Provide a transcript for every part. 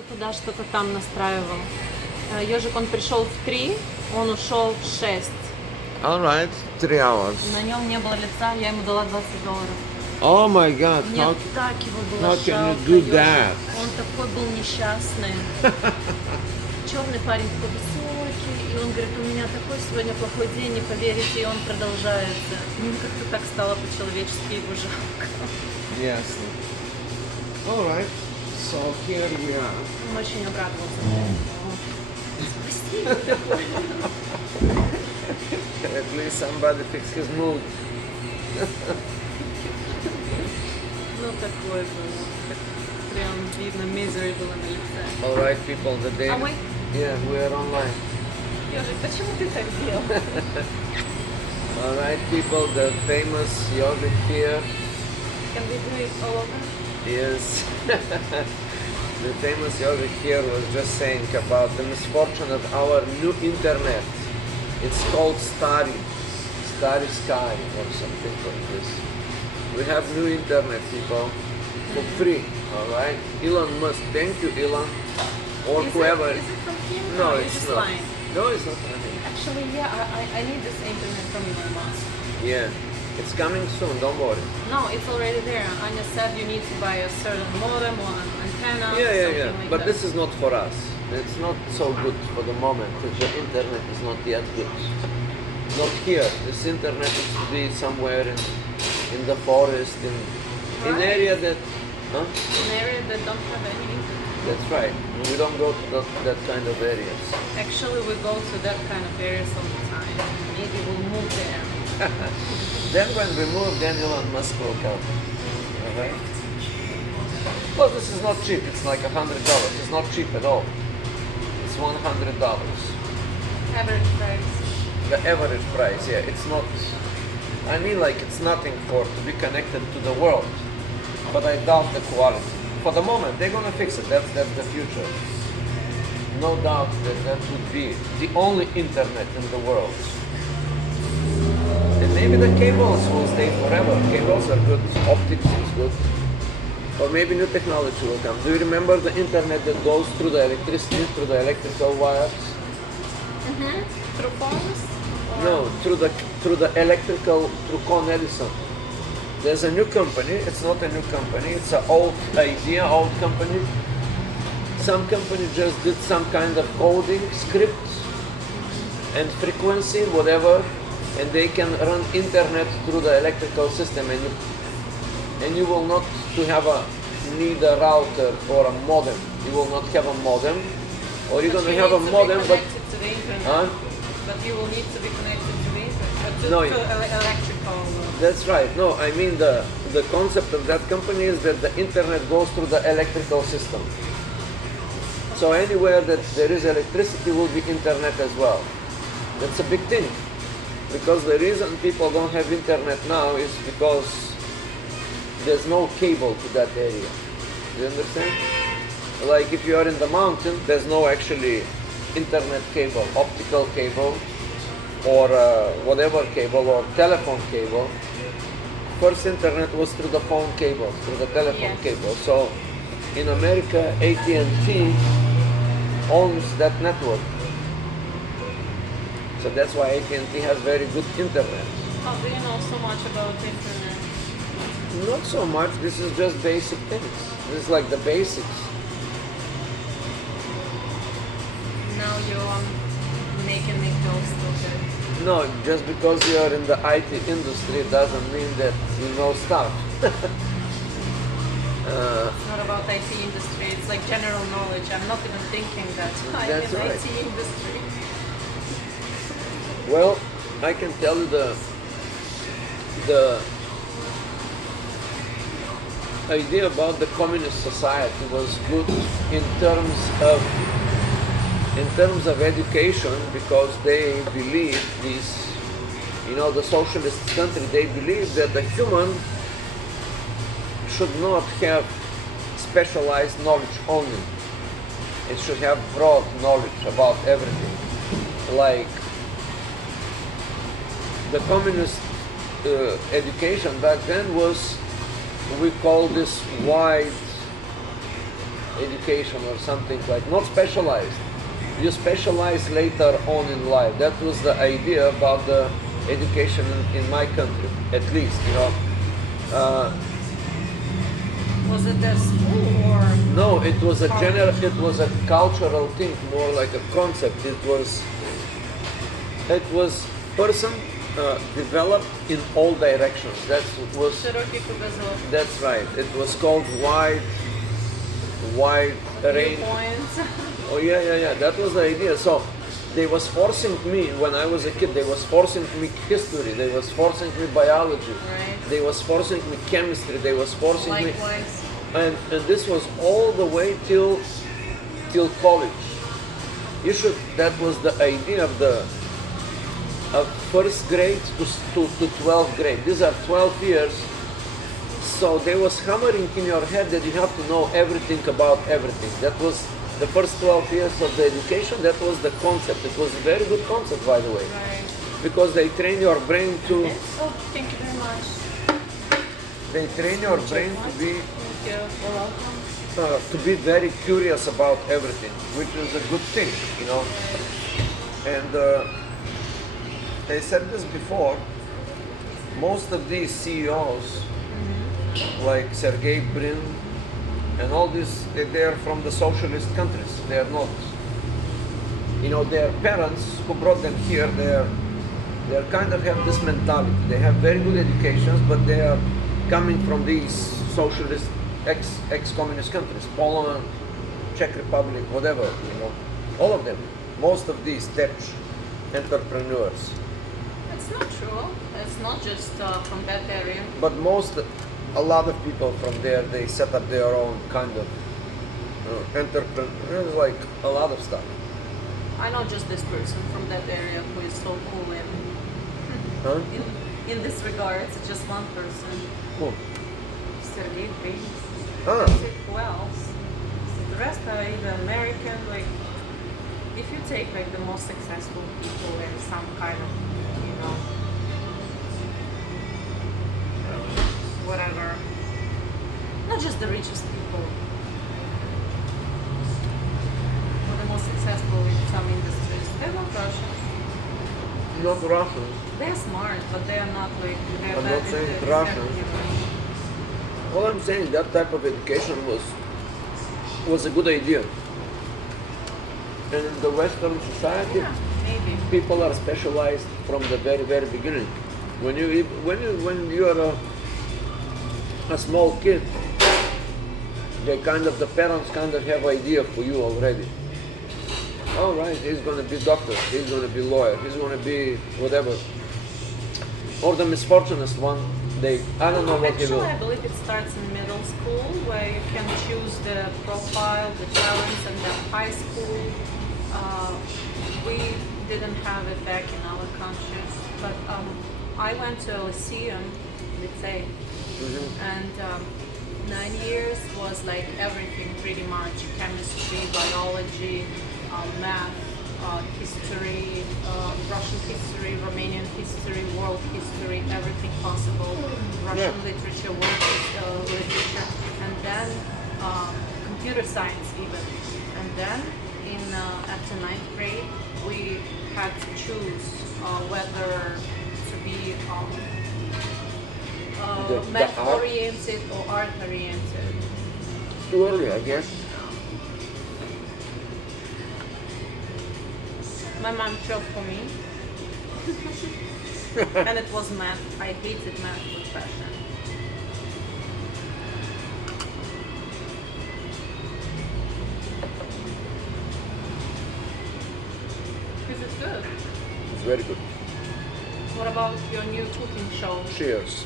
ходил туда, что-то там настраивал. Ежик, он пришел в 3, он ушел в 6. All right, 3 hours. На нем не было лица, я ему дала $20. Oh my God! Мне How? так его было how can you жалко, do ежик. that? Он такой был несчастный. Черный парень такой высокий, и он говорит, у меня такой сегодня плохой день, не поверите, и он продолжается. Мне как-то так стало по-человечески его жалко. Yes. All right. So here we are. Он очень обрадовался. Спасибо такой. At least somebody fixed his mood. Ну такой был. Прям видно, misery было на лице. All right, people. The day. А мы? Yeah, we are online. Ежик, почему ты так делал? All right, people. The famous Yogik here Can we do it all over? is. The famous Yogik here was just saying about the misfortune of our new internet. It's called Starry Sky or something like this. We have new internet, people, for free. All right, Elon Musk. Thank you, Elon, or Is whoever. It, is it from him? No, or it's just not. lying? No, it's not from him. Actually, yeah, I need this internet from Elon Musk. Yeah, it's coming soon. Don't worry. No, it's already there. Anya said you need to buy a certain modem or an antenna. Yeah. something like But that. this is not for us. It's not so good for the moment. The internet is not yet good. Not here. This internet is to be somewhere in the forest, in Right. area that. Huh? An area that don't have any internet. That's right. We don't go to that kind of areas. Actually, we go to that kind of areas all the time. Maybe we'll move there. Then when we move, then Elon Musk will come. Okay? Well, this is not cheap. It's like $100. It's not cheap at all. It's $100. Average price. The average price, yeah. It's not. I mean, like it's nothing for to be connected to the world. But I doubt the quality. For the moment, they're gonna fix it. That's the future. No doubt that would be the only internet in the world. And maybe the cables will stay forever. Cables are good. Optics is good. Or maybe new technology will come. Do you remember the internet that goes through the electricity, through the electrical wires? Through phones? Or- No, through the electrical, through Con Edison. There's a new company. It's not a new company. It's an old idea, old company. Some company just did some kind of coding script and frequency, whatever, and they can run internet through the electrical system, and you will not to have need a router or a modem. You will not have a modem, or you're But gonna you have a need to be modem, but connected to the internet. huh? But you will need to be connected to the internet. To, No, electrical. That's right. No, I mean the concept of that company is that the internet goes through the electrical system. So anywhere that there is electricity will be internet as well. That's a big thing. Because the reason people don't have internet now is because there's no cable to that area. Do you understand? Like if you are in the mountain, there's no actually internet cable, optical cable, or whatever cable, or telephone cable. First internet was through the phone cable, through the telephone Yes. cable. So in America, AT&T owns that network. So that's why AT&T has very good internet. How do you know so much about internet? Not so much, this is just basic things. This is like the basics. Now you're making me feel stupid. No, just because you are in the IT industry doesn't mean that you know stuff. It's not about IT industry, it's like general knowledge. I'm not even thinking that I'm That's in right. IT industry. Well, I can tell you the idea about the communist society was good in terms of education, because they believe the socialist country, they believe that the human should not have specialized knowledge only. It should have broad knowledge about everything. Like the communist education back then was, we call this wide education or something like, not specialized. You specialize later on in life. That was the idea about the education in my country, at least, you know. Was it the school or? No, it was a it was a cultural thing, more like a concept. It was person developed in all directions. Широкий кругозор. That's right. It was called wide range. Viewpoints. Oh yeah. That was the idea. So they was forcing me when I was a kid. They was forcing me history. They was forcing me biology. Right. They was forcing me chemistry. They was forcing me, Likewise. and this was all the way till college. That was the idea of first grade to 12th grade. These are 12 years. So they was hammering in your head that you have to know everything about everything. That was the first 12 years of the education. That was the concept. It was a very good concept, by the way, Right. because they train your brain to Oh, thank you very much. to be Thank you. You're welcome. to be very curious about everything, which is a good thing, you know. And I said this before. Most of these CEOs, like Sergey Brin, and all this, they are from the socialist countries. They are not. You know, their parents who brought them here, they kind of have this mentality. They have very good educations, but they are coming from these socialist ex-communist countries, Poland, Czech Republic, whatever. You know, all of them. Most of these tech entrepreneurs. It's not true. It's not just from that area. But a lot of people from there, they set up their own kind of entrepreneurs, like a lot of stuff. I know just this person from that area who is so cool Huh? in this regard. It's just one person. Cool. Sergey Brin. Ah. Who else? The rest are either American, like if you take like the most successful people in some kind of, you know, whatever, not just the richest people, but the most successful in some industries, they're not Russian. Not Russians. They're smart, but they are not like, they're I'm bad not saying at the Russians. executive. All I'm saying, that type of education was a good idea. And in the Western society, Yeah, maybe. people are specialized from the very, very beginning. When you are a small kid, the parents kind of have idea for you already. All right, he's going to be doctor, he's going to be lawyer, he's going to be whatever. Or the misfortunate one, I don't know what he Actually, will. I believe it starts in middle school, where you can choose the profile, the talents, and then high school. We didn't have it back in our countries, but I went to a lyceum, let's say, and 9 years was like everything pretty much: chemistry, biology, math, history, Russian history, Romanian history, world history, everything possible, Russian literature, world literature, and then computer science even. And then after 9th grade, we had to choose whether to be The math art? oriented or art oriented. Too early, I guess. My mom chose for me, and it was math. I hated math with passion. Is it good? It's very good. What about your new cooking show? Cheers.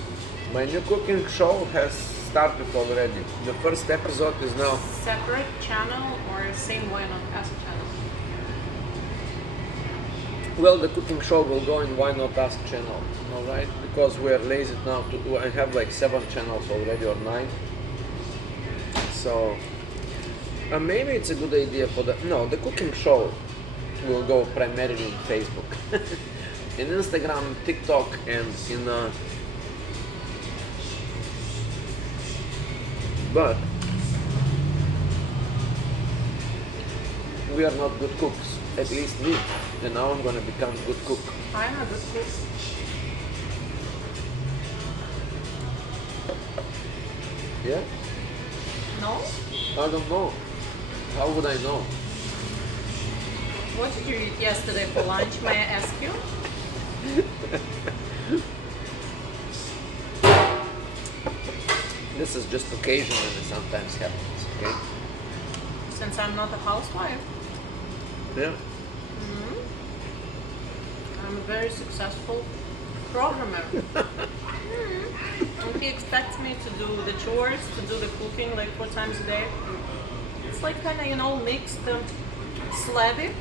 My new cooking show has started already. The first episode is now. Separate channel or same Why Not Ask channel? Well, the cooking show will go in Why Not Ask channel, all right? Because we are lazy now. I have like 7 channels already or 9. So maybe it's a good idea for the cooking show will go primarily in Facebook, in Instagram, TikTok, and in. But we are not good cooks, at least me. And now I'm going to become good cook. I'm a good cook. Yeah? No? I don't know. How would I know? What did you eat yesterday for lunch? May I ask you? This is just occasion and it sometimes happens, okay? Since I'm not a housewife, Yeah. I'm a very successful programmer. And he expects me to do the chores, to do the cooking like 4 times a day. It's like kind of, mixed Slavic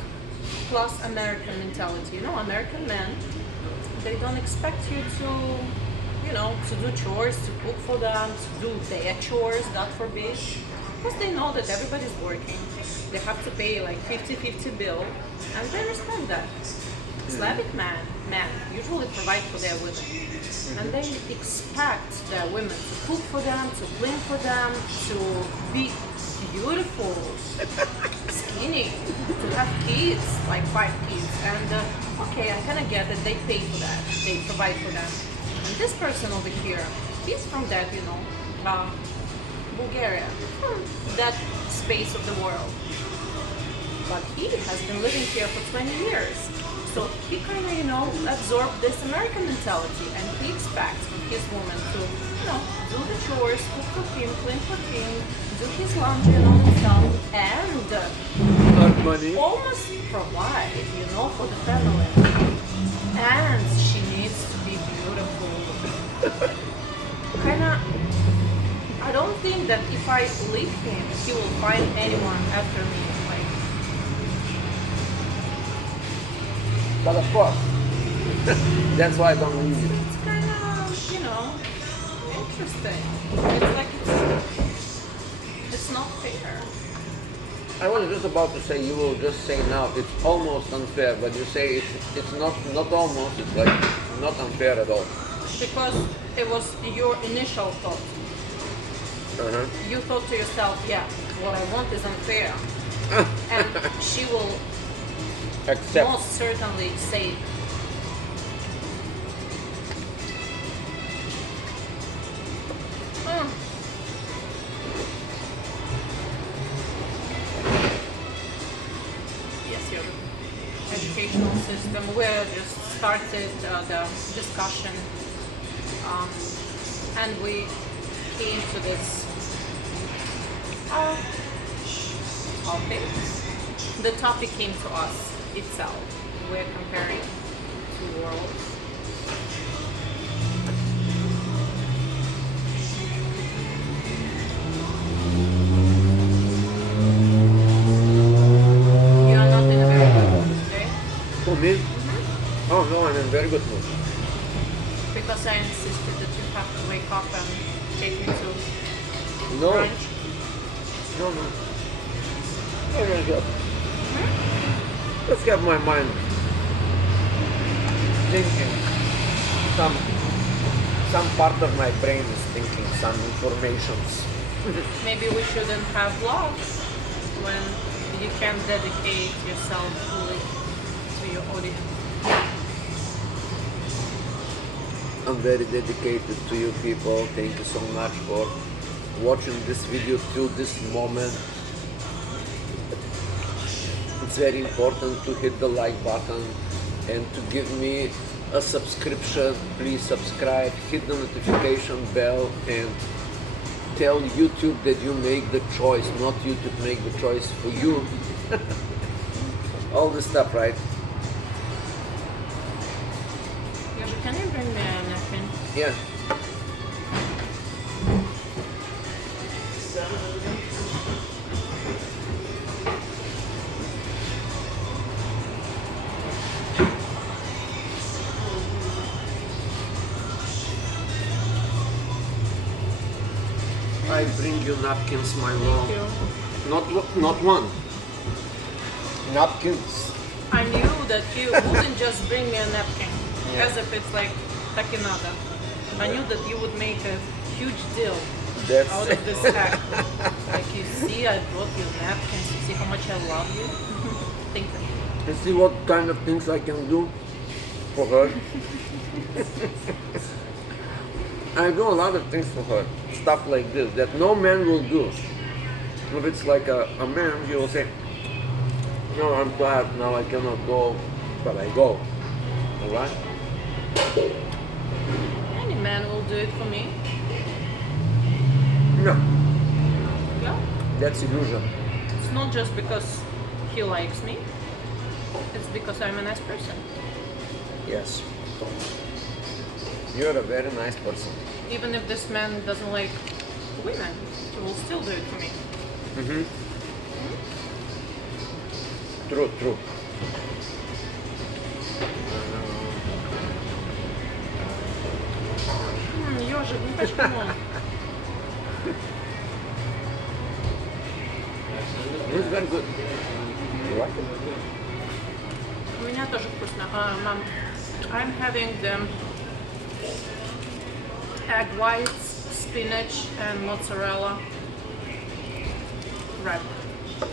plus American mentality. American men, they don't expect you to do chores, to cook for them, to do their chores, God forbid. Because they know that everybody's working. They have to pay like 50-50 bill, and they respect that. Slavic men usually provide for their women. And they expect their women to cook for them, to clean for them, to be beautiful, skinny, to have kids, like 5 kids. And okay, I kind of get that they pay for that, they provide for them. And this person over here, he's from that, Bulgaria, that space of the world. But he has been living here for 20 years. So he kind of, absorbed this American mentality, and he expects from his woman to, do the chores, cook for him, clean for him, do his laundry and all that stuff, and Not money. almost provide, for the family. And she needs to be beautiful. I don't think that if I leave him, he will find anyone after me. But of course, that's why I don't leave you. It's kind of, interesting. It's like it's not fair. I was just about to say, you will just say now, it's almost unfair, but you say it's not almost, it's like not unfair at all. Because it was your initial thought. Uh-huh. You thought to yourself, yeah, what I want is unfair. And she will Accept. most certainly say, yes, your educational system, we just started the discussion, and we came to this topic. The topic came to us itself. We're comparing two worlds. You are not in a very good mood today. For me? Oh no, I'm in very good mood. Because I insisted that you have to wake up and take me to No. brunch. No. Very good. Let's get my mind thinking. Some part of my brain is thinking some informations. Maybe we shouldn't have vlogs when you can dedicate yourself fully to your audience. I'm very dedicated to you people. Thank you so much for watching this video till this moment. It's very important to hit the like button and to give me a subscription. Please subscribe, hit the notification bell, and tell YouTube that you make the choice, not YouTube make the choice for you. All this stuff, right? Yoshi, can you bring me a napkin? Yeah. I bring you napkins, my love. Thank you. Not one. Napkins. I knew that you wouldn't just bring me a napkin, Yeah. as if it's like takinada. I knew that you would make a huge deal That's out of this pack. Like, you see, I brought you napkins. You see how much I love you? Thank you. You see what kind of things I can do for her? I do a lot of things for her. Stuff like this that no man will do. If it's like a man, he will say, no, I'm tired, now I cannot go, but I go. Alright? Any man will do it for me. No, Yeah. that's illusion. It's not just because he likes me. It's because I'm a nice person. Yes. You're a very nice person. Even if this man doesn't like women, he will still do it for me. True, true. Ежик, ну почему? It's very good. You like it? У меня тоже вкусно. Mom, I'm having the egg whites, spinach and mozzarella wrap.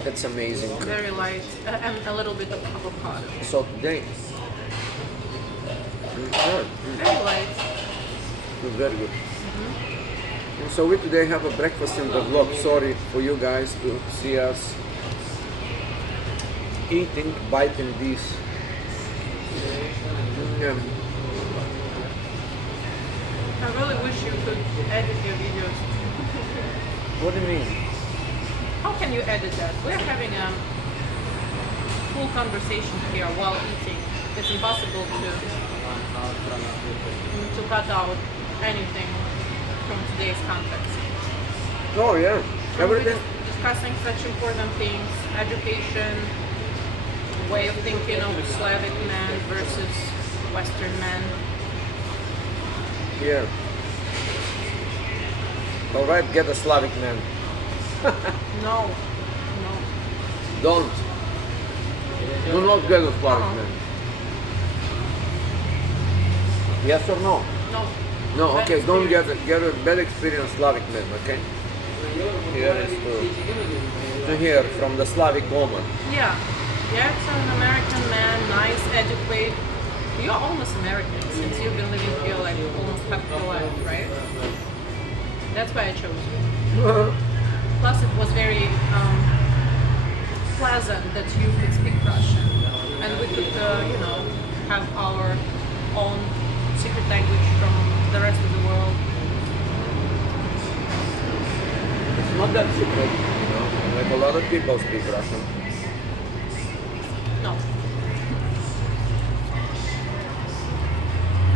That's amazing. Very light and a little bit of avocado. So today, Very light. it's very good. And so we today have a breakfast in the vlog. Sorry for you guys to see us eating, biting these. I really wish you could edit your videos. What do you mean? How can you edit that? We're having a full conversation here while eating. It's impossible to cut out anything from today's context. Oh yeah, everything. We're discussing such important things: education, way of thinking of Slavic man versus Western man. Yeah. All right, get a Slavic man. No, no. Don't. Do not get a Slavic Uh-huh. man. Yes or no? No. No. Bad Okay. Don't experience. get a bad experience Slavic man. Okay. Here is to hear from the Slavic woman. Yeah. Yeah, it's an American man, nice, educated. You're almost American since you've been living here like almost half your life, right? That's why I chose you. Plus, it was very pleasant that you could speak Russian, and we could, have our own secret language from the rest of the world. It's not that secret, like a lot of people speak Russian. No.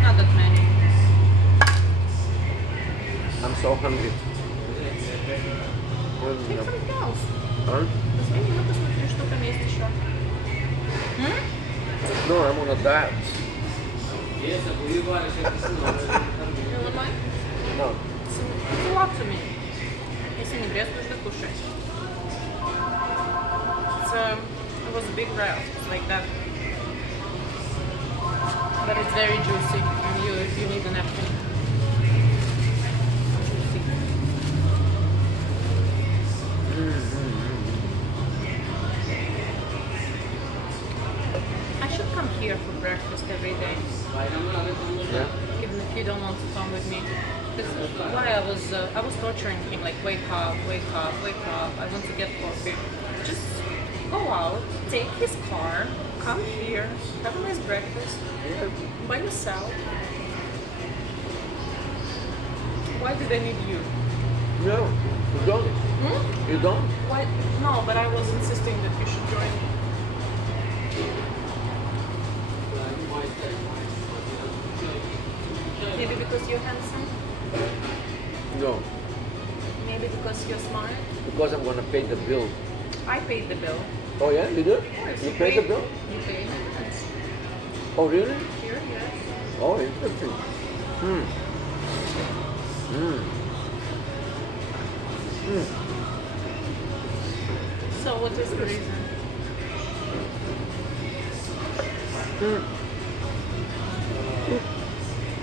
Not that many. I'm so hungry. Take something else. Huh? Возьми, мы посмотрим, что там есть еще. No, I'm on a diet. You want mine? No. It's up to me. Если не брезгуешь, да кушай. It was a big wrap, like that. But it's very juicy, and you need a napkin. Juicy. I should come here for breakfast every day, Yeah. even if you don't want to come with me. This is why I was torturing him, like wake up, wake up, wake up. I want to get coffee. Just go out, take his car, come here, have a nice breakfast Yeah. by yourself. Why did I need you? No, you don't. You don't? Why? No, but I was insisting that you should join me. Maybe because you're handsome? No. Maybe because you're smart? Because I'm gonna pay the bill. I paid the bill. Oh yeah, you did? You paid the bill? You paid. That's Oh really? here, yes. Oh, interesting. So what is the reason?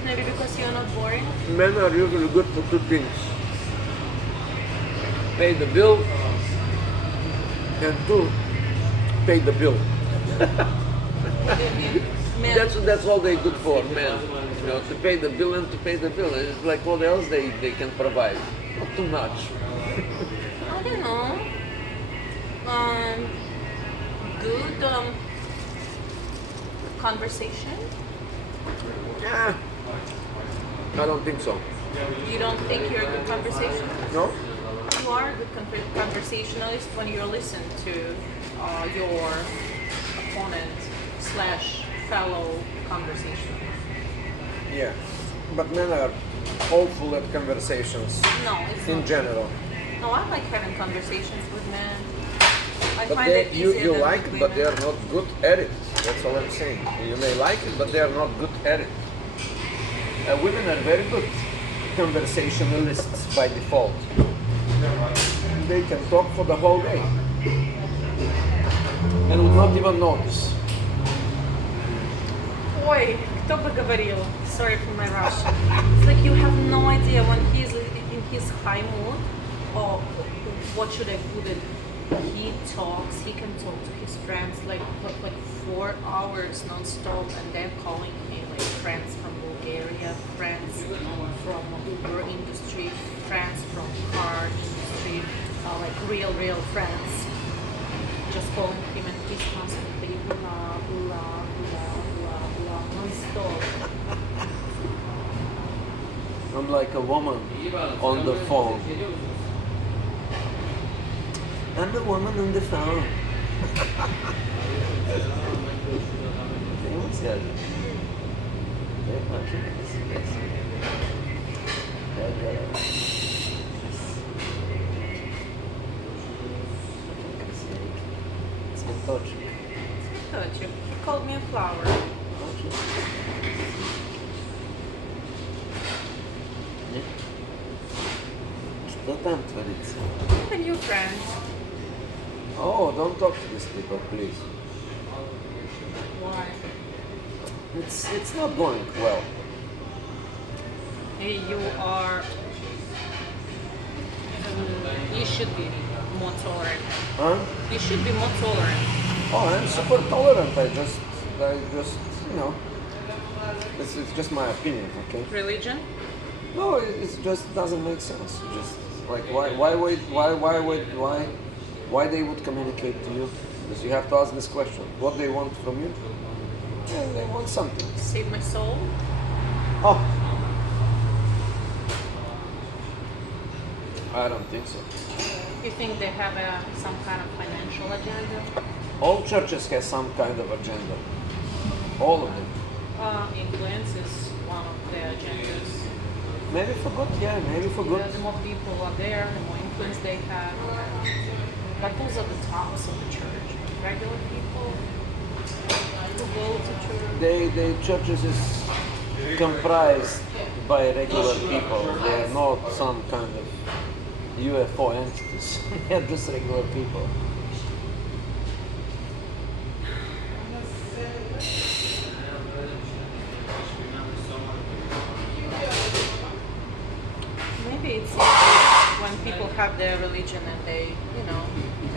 Maybe because you're not boring? Men are usually good for two things. pay the bill, and two, pay the bill. What do you mean? Men. That's all they good for, men. You know, to pay the bill and to pay the bill. It's like what else they can provide. Not too much. I don't know. Good conversation. Yeah. I don't think so. You don't think you're a good conversationalist? No? You are a good conversationalist when you listen to your opponent slash fellow conversationalist. Yeah, but men are awful at conversations No, it's in not. general. No, I like having conversations with men. I But find it you easier than like with it, but they women. are not good at it. That's all I'm saying. You may like it, but they are not good at it. Women are very good conversationalists by default. They can talk for the whole day and would not even notice. Ой, кто бы говорил? Sorry for my Russian. It's like you have no idea when he's in his high mood or what should I put it. He talks. He can talk to his friends like 4 hours non-stop, and they're calling me like friends from Bulgaria, friends from Uber industry, friends from car industry, like real friends. Just calling him and he's constantly blah blah blah blah blah non-stop. I'm like a woman on the phone. I'm the woman on the phone. What's that? Цветочек. Цветочек. He called me a flower. Нет? Что там творится? A new friend. Oh, don't talk to these people, please. Why? It's not going well. Hey, you are. You should be more tolerant. Huh? You should be more tolerant. Oh, I'm super tolerant. I just, you know, it's just my opinion, okay? Religion? No, it just doesn't make sense. Just like why they would communicate to you? Because you have to ask this question: what they want from you? Yeah, they want something. Save my soul? Oh, I don't think so. You think they have some kind of financial agenda? All churches have some kind of agenda. All of them. Influence is one of the agendas. Maybe for good, yeah. Maybe for good. The more people are there, the more influence they have. But those are the tops of the church. Regular people who go to church. The churches is comprised by regular people. They are not some kind of UFO entities. They are just regular people. Maybe it's easier when people have their religion and they, you know,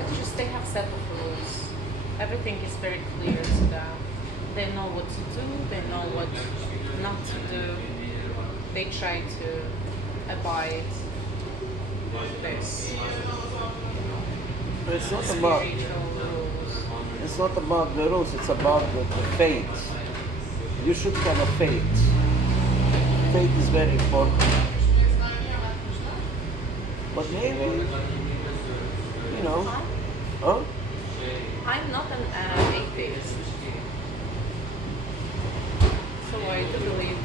it's just they have set of rules. Everything is very clear to them. They know what to do, they know what not to do. They try to abide this. It's not about Spiritual rules. it's not about the rules. It's about the faith. You should have a faith. Faith is very important. But maybe, you know, huh? I'm not an atheist. So I do believe.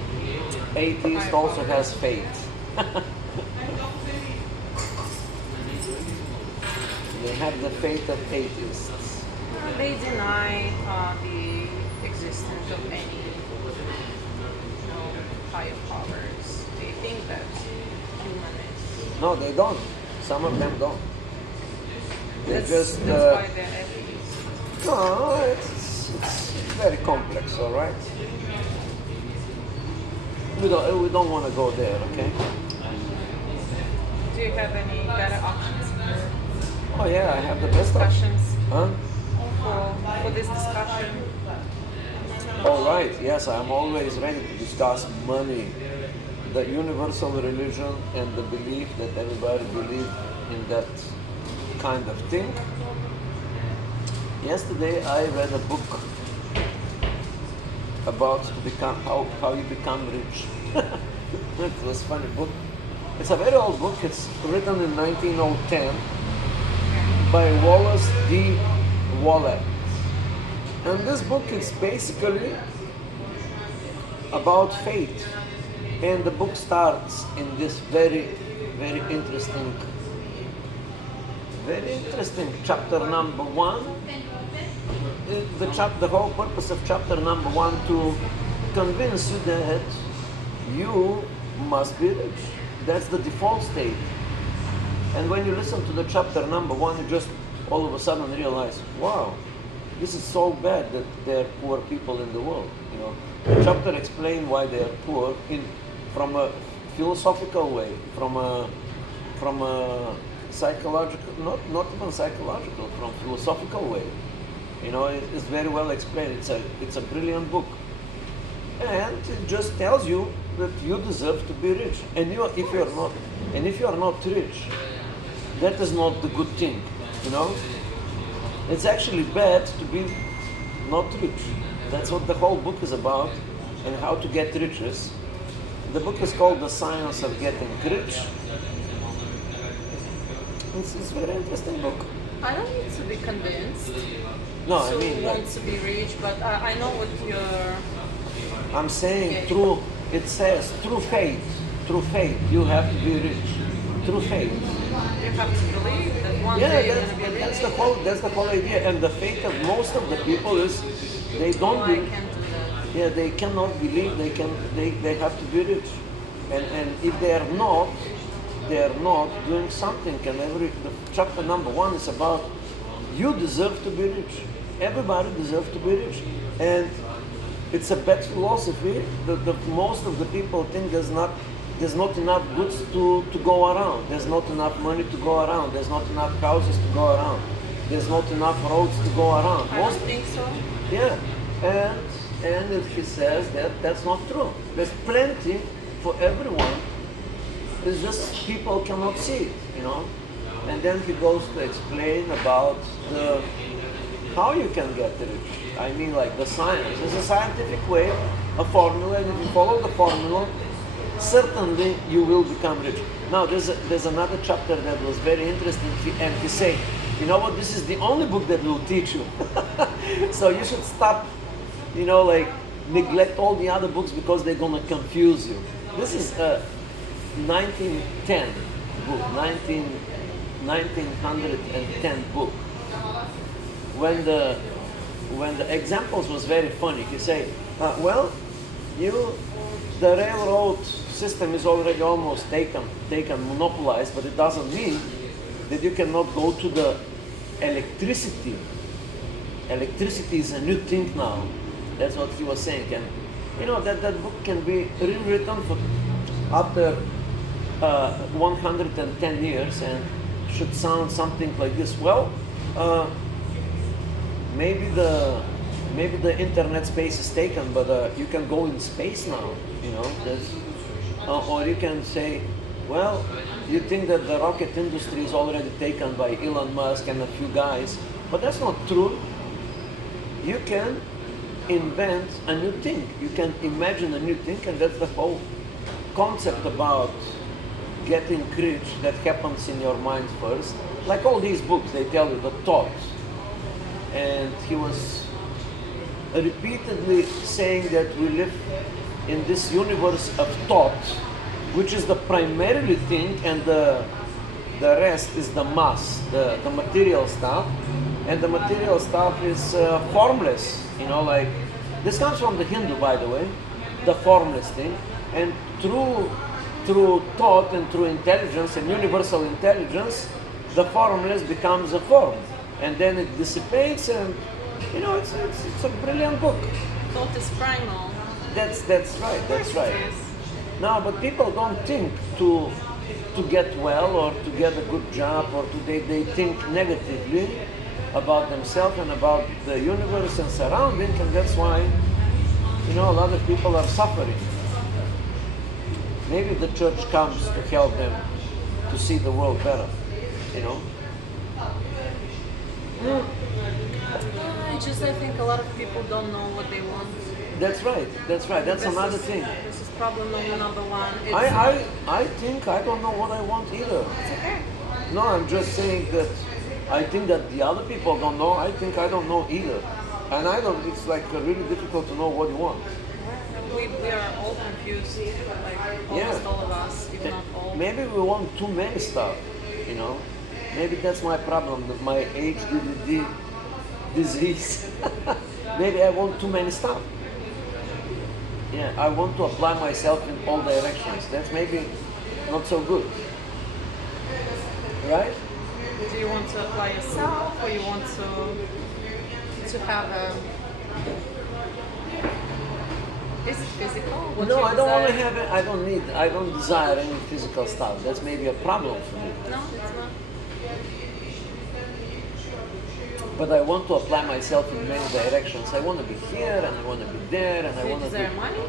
Atheist also has faith. They have the faith of atheists. They deny the existence of any higher powers. They think that human is. No, they don't. Some of them don't. They That's just why they're atheists. no. It's very complex. All right. We don't want to go there. Okay. Do you have any better options? Oh yeah, I have the best of. discussions Huh? for this discussion. All right. Yes, I'm always ready to discuss money, the universal religion, and the belief that everybody believes in that kind of thing. Yesterday, I read a book about to become how you become rich. It was a funny book. It's a very old book. It's written in 1910 by Wallace D. Wallace. And this book is basically about faith. And the book starts in this very, very interesting chapter number 1. The whole purpose of chapter number 1 to convince you that you must be rich. That's the default state. And when you listen to the chapter number 1, you just all of a sudden realize, wow, this is so bad that there are poor people in the world. You know, the chapter explains why they are poor from a philosophical way, from a psychological, not even psychological, from philosophical way. You know, it's very well explained. It's a brilliant book, and it just tells you that you deserve to be rich. And if you are not rich, that is not the good thing. You know, it's actually bad to be not rich. That's what the whole book is about, and how to get riches. The book is called The Science of Getting Rich. It's a very interesting book. I don't need to be convinced No, to I mean, like, want to be rich, but I know what you're. I'm saying it says through faith, you have to be rich. Through faith. You have to believe that one Yeah, day you're going to be rich. that's the whole idea. And the faith of most of the people is they don't I believe. can't do that. Yeah, they cannot believe they have to be rich. And if they are not doing something. And the chapter number 1 is about you deserve to be rich. Everybody deserves to be rich. And it's a bad philosophy that most of the people think there's not enough goods to go around. There's not enough money to go around. There's not enough houses to go around. There's not enough roads to go around. I don't think so. Yeah, and if he says that's not true. There's plenty for everyone. It's just people cannot see it, you know. And then he goes to explain about how you can get rich. I mean, like the science. There's a scientific way, a formula, and if you follow the formula, certainly you will become rich. Now, there's another chapter that was very interesting, and he said, you know what, this is the only book that will teach you. So you should stop, you know, like, neglect all the other books because they're going to confuse you. This is a 1910 book, 1910 book. When the examples was very funny, he say, the railroad system is already almost taken, monopolized, but it doesn't mean that you cannot go to the electricity. Electricity is a new thing now. That's what he was saying. And you know that book can be rewritten for after 110 years and should sound something like this. Well, maybe the internet space is taken, but you can go in space now. You know, or you can say, well, you think that the rocket industry is already taken by Elon Musk and a few guys, but that's not true. You can invent a new thing. You can imagine a new thing, and that's the whole concept about getting rich that happens in your mind first. Like all these books, they tell you the thought. And he was repeatedly saying that we live in this universe of thought, which is the primarily thing, and the rest is the mass, the material stuff. And the material stuff is formless, you know, like, this comes from the Hindu, by the way, the formless thing. And through thought and through intelligence and universal intelligence, the formless becomes a form. And then it dissipates, and, you know, it's a brilliant book. Thought is primal. That's right, that's right. It is. No, but people don't think to to get well or to get a good job or they think negatively about themselves and about the universe and surrounding, and that's why, you know, a lot of people are suffering. Maybe the church comes to help them to see the world better, you know. I think a lot of people don't know what they want. That's right. That's This another is, thing. This is problem number one. It's, I think I don't know what I want either. it's okay. No, I'm just saying that I think that the other people don't know. I think I don't know either. And I don't, it's like really difficult to know what you want. We are all confused, like almost Yeah. all of us, if not all. Maybe we want too many stuff, you know. Maybe that's my problem, that my ADD disease. Maybe I want too many stuff. Yeah, I want to apply myself in all directions. That's maybe not so good. Right? Do you want to apply yourself, or you want to have a? Is it physical? What No, you I don't want to desire? have it. I don't desire any physical stuff. That's maybe a problem for me. No, it's not. But I want to apply myself in many directions. I want to be here and I want to be there and I Do you want to be. desire money?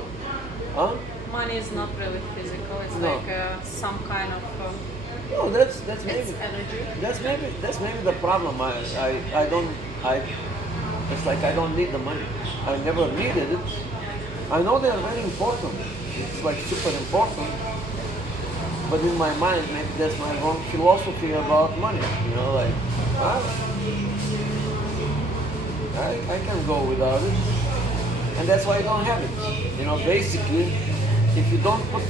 Huh? Money is not really physical. It's No. like some kind of. No, that's It's maybe energy. that's maybe the problem. I don't I. It's like I don't need the money. I never needed it. I know they are very important. It's like super important. But in my mind, maybe that's my wrong philosophy about money. You know, like I can go without it, and that's why I don't have it. You know, basically, if you don't put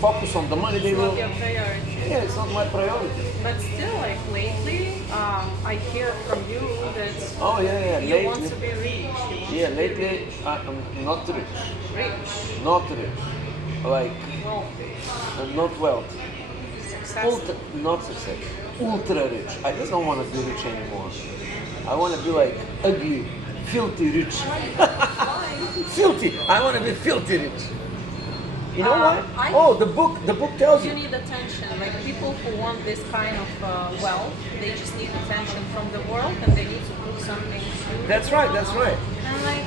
focus on the money, they It's will. not your priority. Yeah, it's not my priority. But still, like lately, I hear from you that Oh yeah, you want lately. to be rich. You want Yeah, to be lately I'm not rich. rich, Not rich. Like wealthy, not wealthy. successful. Not success. Ultra rich. I just don't want to be rich anymore. I want to be like ugly, filthy rich. Filthy. I want to be filthy rich. You know why? The book tells You you. need attention. Like people who want this kind of wealth, they just need attention from the world, and they need to do something to. That's right. That's right. And like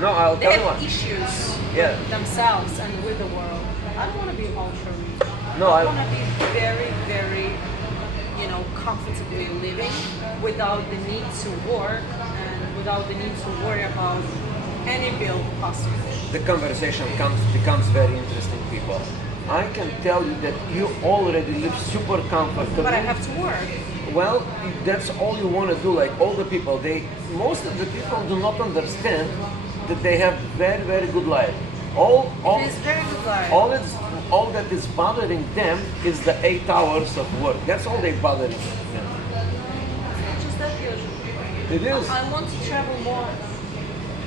No, I'll they tell you have what. issues Yeah. with themselves and with the world. I don't want to be ultra rich. No, I I- want to be very, very, comfortably living without the need to work and without the need to worry about any bill possible. The conversation becomes very interesting, people. I can tell you that you already live super comfortably. But I have to work. Well, that's all you want to do. Like all the people, most of the people do not understand that they have very, very good life. All It is very good life. all that is bothering them is the 8 hours of work. That's all they bothering them. Just that usual. It is. I want to travel more.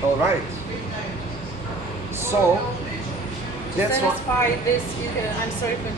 All right. So that's what. Satisfy this. I'm sorry for